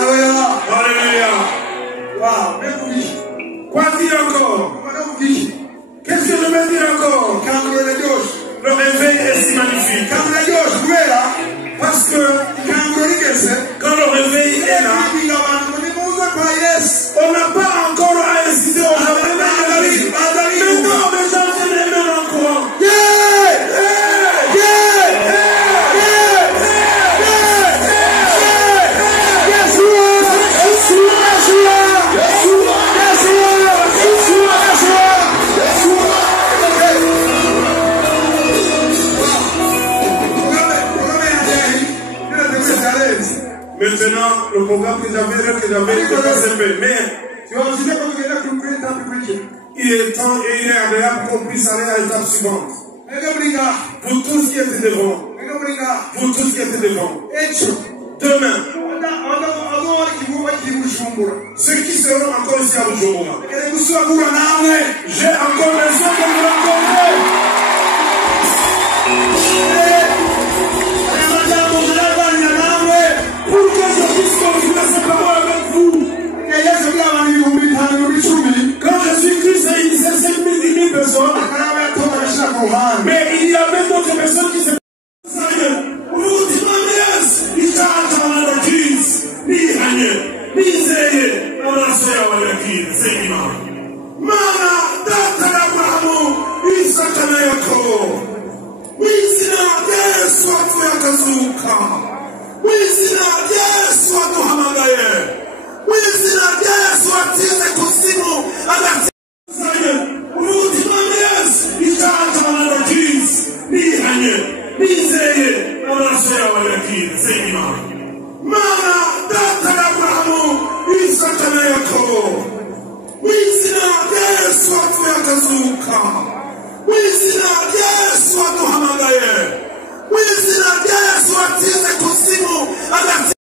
Alléluia. Alléluia. Waouh. Quoi dire encore? Qu'est-ce que je veux dire encore? Le réveil est si magnifique. Parce que quand le réveil est là, on n'a pas encore à inciter au réveil. Mais non, les gens se lèvent en courant. Maintenant, le programme que j'avais dépassé un peu. Mais il est temps et il est agréable qu'on puisse aller à l'étape suivante. Pour tous qui étaient devant. Pour tous qui étaient devant. Demain, ceux qui seront encore ici à Bujumbura, j'ai encore besoin de vous rencontrer. Pour que je puisse continuer ces paroles avec vous. Quand je suis Christ, il disait 5 000, 10 000 personnes. Mais il y avait d'autres personnes qui se